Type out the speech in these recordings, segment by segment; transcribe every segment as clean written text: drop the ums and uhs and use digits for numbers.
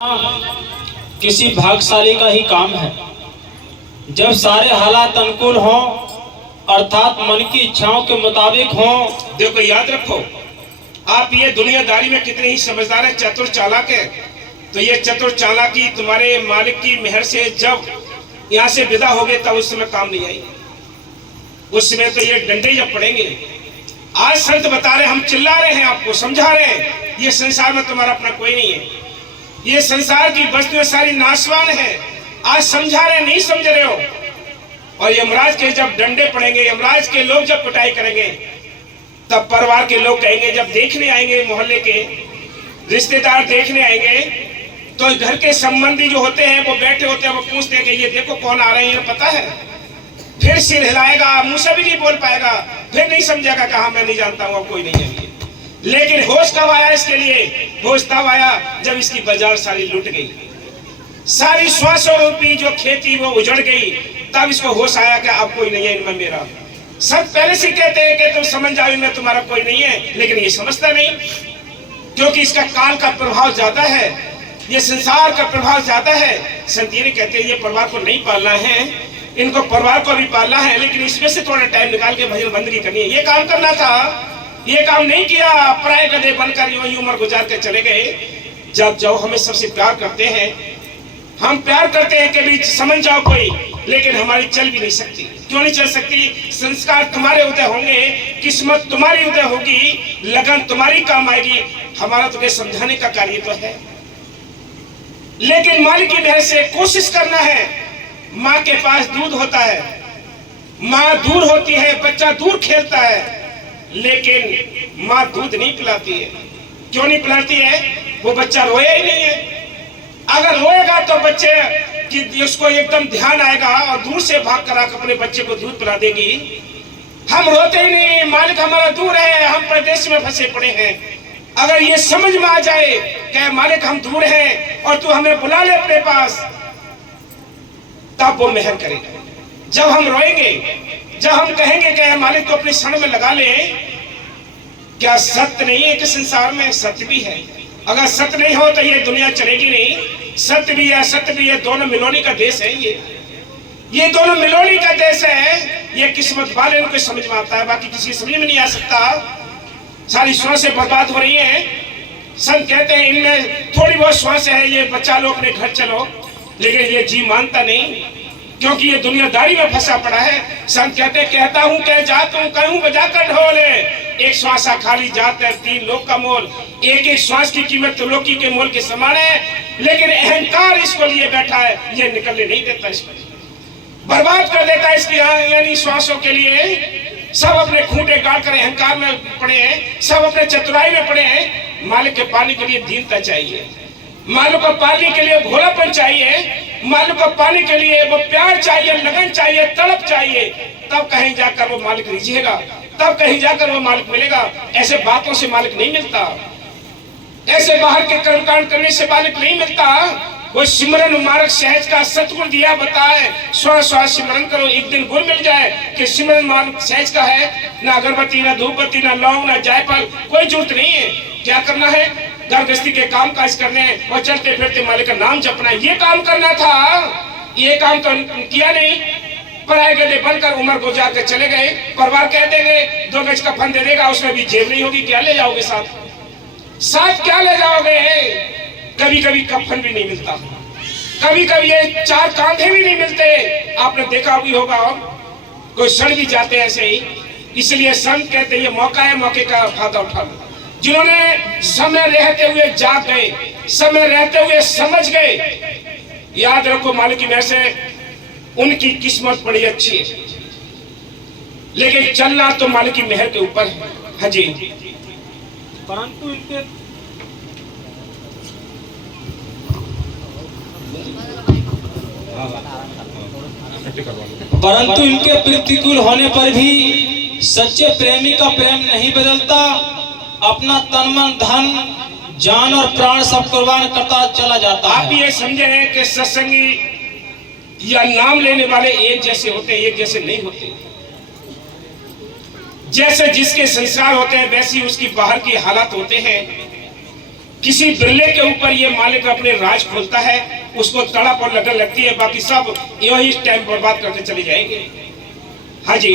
किसी भाग्यशाली का ही काम है। जब सारे हालात अनुकूल हों अर्थात मन की इच्छाओं के मुताबिक हों। देखो याद रखो, आप ये दुनियादारी में कितने ही समझदार हैं, चतुर चालाक है, तो ये चतुर चालाकी तुम्हारे मालिक की मेहर से जब यहाँ से विदा हो गए तब उस समय काम नहीं आएगी। उस समय तो ये डंडे जब पड़ेंगे। आज संत बता रहे, हम चिल्ला रहे हैं, आपको समझा रहे हैं, ये संसार में तुम्हारा अपना कोई नहीं है, ये संसार की वस्तुएं सारी नाशवान है। आज समझा रहे, नहीं समझ रहे हो। और यमराज के जब डंडे पड़ेंगे, यमराज के लोग जब पिटाई करेंगे, तब परिवार के लोग कहेंगे, जब देखने आएंगे, मोहल्ले के रिश्तेदार देखने आएंगे, तो घर के संबंधी जो होते हैं वो बैठे होते हैं, वो पूछते हैं कि ये देखो कौन आ रहे हैं, ये पता है। फिर सिर हिलाएगा, मुंह से भी नहीं बोल पाएगा, फिर नहीं समझेगा कि हाँ मैं नहीं जानता हूँ, कोई नहीं है। लेकिन होश कब आया इसके लिए? होश तब आया जब इसकी बाजार सारी लुट गई, सारी श्वासों रूपी जो खेती वो उजड़ गई, तब इसको होश आया कि अब कोई नहीं है इनमें मेरा। सब पहले से कहते हैं कि तुम समझ जाओ इनमें तुम्हारा कोई नहीं है, लेकिन ये समझता नहीं, क्योंकि इसका काल का प्रभाव ज्यादा है, ये संसार का प्रभाव ज्यादा है। संतीरे कहते हैं ये परिवार को नहीं पालना है, इनको परिवार को भी पालना है, लेकिन इसमें से थोड़ा टाइम निकाल के भजन बंदगी करनी है। ये काम करना था, ये काम नहीं किया, पराये गधे बनकर यूं उम्र गुजार के चले गए। जब हमें सबसे प्यार करते हैं, हम प्यार करते हैं कि भी समझ जाओ कोई, लेकिन हमारी चल भी नहीं सकती। क्यों नहीं चल सकती? संस्कार तुम्हारे उदय होंगे, किस्मत तुम्हारी उदय होगी, लगन तुम्हारी काम आएगी। हमारा तुम्हें समझाने का कार्य तो है, लेकिन मालिक की मेहर से कोशिश करना है। माँ के पास दूध होता है, माँ दूर होती है, बच्चा दूर खेलता है, लेकिन माँ दूध नहीं पिलाती है। क्यों नहीं पिलाती है? वो बच्चा रोया ही नहीं है। अगर रोएगा तो बच्चे कि उसको एकदम ध्यान आएगा और दूर से भाग कर अपने बच्चे को दूध पिला देगी। हम रोते ही नहीं, मालिक हमारा दूर है, हम प्रदेश में फंसे पड़े हैं। अगर ये समझ में आ जाए कि मालिक हम दूर हैं और तू हमें बुला ले अपने पास, तब वो मेहर करेगा। जब हम रोएंगे, जब हम कहेंगे कि मालिक को अपने क्षण में लगा ले, क्या सत्य नहीं है कि संसार में? सत्य भी है। अगर सत्य नहीं हो तो ये दुनिया चलेगी नहीं। सत्य भी है, असत्य भी है, दोनों मिलोनी का देश है ये दोनों मिलोनी का देश है। ये किस्मत वाले उनको समझ में आता है, बाकी किसी समझ में नहीं आ सकता। सारी श्वासें बर्बाद हो रही हैं। संत कहते हैं इनमें थोड़ी बहुत श्वासें है, ये बचा लो, अपने घर चलो, लेकिन ये जी मानता नहीं, क्योंकि ये दुनियादारी में फंसा पड़ा है। संत कहते कहता हूँ कह जाता हूँ, कहूँ बजाकर ढोल, एक श्वासा खाली जात है, 3 लोक का मोल। एक एक श्वास की कीमत तो लोकी के मोल के समान है, लेकिन अहंकार इसको लिए बैठा है, ये निकलने नहीं देता, इसको बर्बाद कर देता है इसकी यानी श्वासों के लिए। सब अपने खूंटे गाड़ कर अहंकार में पड़े हैं, सब अपने चतुराई में पड़े हैं। मालिक के पाने के लिए दीनता चाहिए, मालिक को पाने के लिए भोलापन चाहिए, मालिक को पाने के लिए वो प्यार चाहिए, लगन चाहिए, तड़प चाहिए। तब कहीं जाकर वो मालिक रिझेगा, तब कहीं जाकर वो मालिक मिलेगा। ऐसे बातों से मालिक नहीं मिलता, ऐसे बाहर के कर्मकांड करने से मालिक नहीं मिलता। वो सिमरन मार्ग सहज का सतगुण दिया बताए, स्व स्व सिमरन करो, एक दिन गुण मिल जाए कि सिमरन मार्ग सहज का है। ना अगरबत्ती, ना धूपबत्ती, ना लौंग, ना जायफल, कोई जरूरत नहीं है। क्या करना है? घर गृहस्थी के काम काज करने हैं और चलते फिरते मालिक का नाम जपना है। ये काम करना था, ये काम तो किया नहीं। पराये गधे बनकर उम्र गुजार के चले गए। परिवार कह देंगे 2 गज का फन दे देगा, उसमें भी जेब नहीं होगी, क्या ले जाओगे साथ? साथ क्या ले जाओगे? कभी कभी कफन भी नहीं मिलता, कभी कभी ये 4 कांधे भी नहीं मिलते। आपने देखा भी होगा, कोई सड़ भी जाते ऐसे ही। इसलिए संत कहते ये मौका है, मौके का फायदा उठा लो। जिन्होंने समय रहते हुए जाग गए, समय रहते हुए समझ गए, याद रखो मालिक की मेहर से उनकी किस्मत बड़ी अच्छी है, लेकिन चलना तो मालिक की मेहर के ऊपर है। हाँ जी। परंतु इनके प्रतिकूल होने पर भी सच्चे प्रेमी का प्रेम नहीं बदलता। अपना तन मन धन जान और प्राण सब कुर्बान करता चला जाता है। आप ये समझे हैं कि सत्संगी या नाम लेने वाले एक जैसे होते हैं? एक जैसे नहीं होते। जैसे जिसके संस्कार होते हैं वैसी उसकी बाहर की हालात होते हैं। किसी बिरले के ऊपर ये मालिक अपने राज खोलता है, उसको तड़प और लगन लगती है, बाकी सब यूं ही टाइम बर्बाद करके चले जाएंगे। हाँ जी,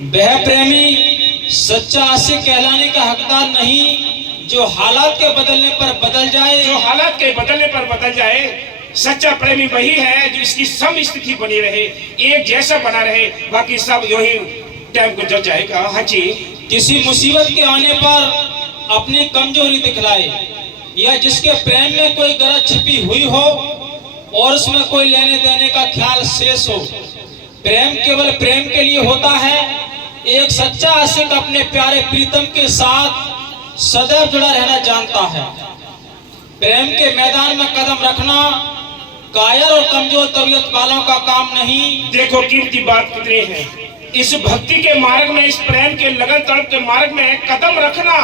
वह प्रेमी सच्चा आशिक कहलाने का हकदार नहीं जो हालात के बदलने पर बदल जाए। जो हालात के बदलने पर बदल जाए। सच्चा प्रेमी वही है जो इसकी सम स्थिति बनी रहे, एक जैसा बना रहे, बाकी सब यूं ही टाइम गुजर जाएगा। हाँ जी, किसी मुसीबत के आने पर अपनी कमजोरी दिखलाए, या जिसके प्रेम में कोई गरज छिपी हुई हो और उसमें कोई लेने देने का ख्याल शेष हो। प्रेम केवल प्रेम के लिए होता है। एक सच्चा आशिक अपने प्यारे प्रीतम के साथ सदैव जुड़ा रहना जानता है। प्रेम के मैदान में कदम रखना कायर और कमजोर तबीयत वालों का काम नहीं। देखो कीमती बात कितनी है। इस भक्ति के मार्ग में, इस प्रेम के लगन तड़प के मार्ग में कदम रखना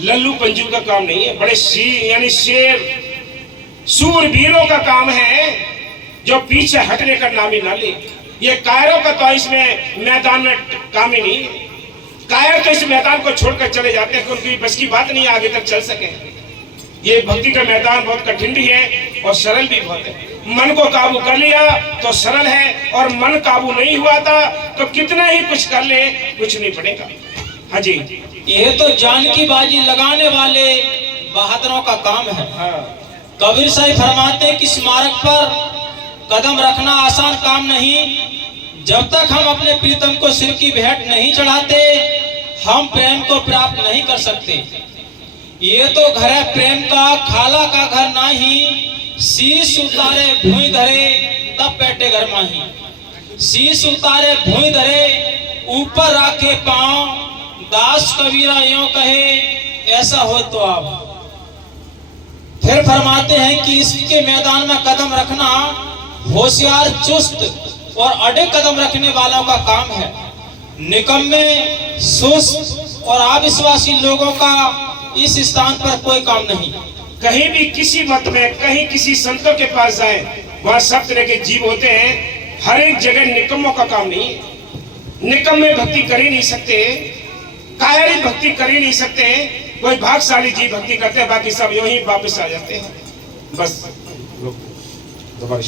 लल्लू पंजू का काम नहीं है, बड़े शेर सूरवीरों का काम है, जो पीछे हटने का नाम ही ना ले। ये कायरों का तो इसमें मैदान में काम ही नहीं है। कायर तो इस मैदान को छोड़कर चले जाते हैं, उनकी बस की बात नहीं आगे तक चल सके। ये भक्ति का मैदान बहुत कठिन भी है और सरल भी बहुत है। मन को काबू कर लिया तो सरल है, और मन काबू नहीं हुआ था तो कितना ही कुछ कर ले कुछ नहीं पड़ेगा। हाँ जी, यह तो जान की बाजी लगाने वाले बहादुरों का काम है। हाँ। कबीर साहब फरमाते कि इस मार्ग पर कदम रखना आसान काम नहीं। जब तक हम अपने प्रीतम को सिर की भेंट नहीं चढ़ाते, हम प्रेम को प्राप्त नहीं कर सकते। ये तो घर है प्रेम का, खाला का घर नाही। शीश उतारे भूमि धरे तब बैठे घर माही। शीश उतारे भूमि धरे ऊपर राखे पांव, दास कबीरा यूं कहे ऐसा हो तो आप। फिर फरमाते हैं कि इसके मैदान में कदम रखना होशियार, चुस्त और अड़े कदम रखने वालों का काम है। निकम्मे, सुस्त और अविश्वासी लोगों का इस स्थान पर कोई काम नहीं। कहीं भी किसी मत में, कहीं किसी संतों के पास जाए, वहां सब तरह के जीव होते हैं। हर एक जगह निकम्मों का काम नहीं है। निकम्मे भक्ति कर ही नहीं सकते, कायरी भक्ति कर ही नहीं सकते। कोई भागशाली जीव भक्ति करते हैं, बाकी सब यूं ही वापस आ जाते हैं। बस दोबारा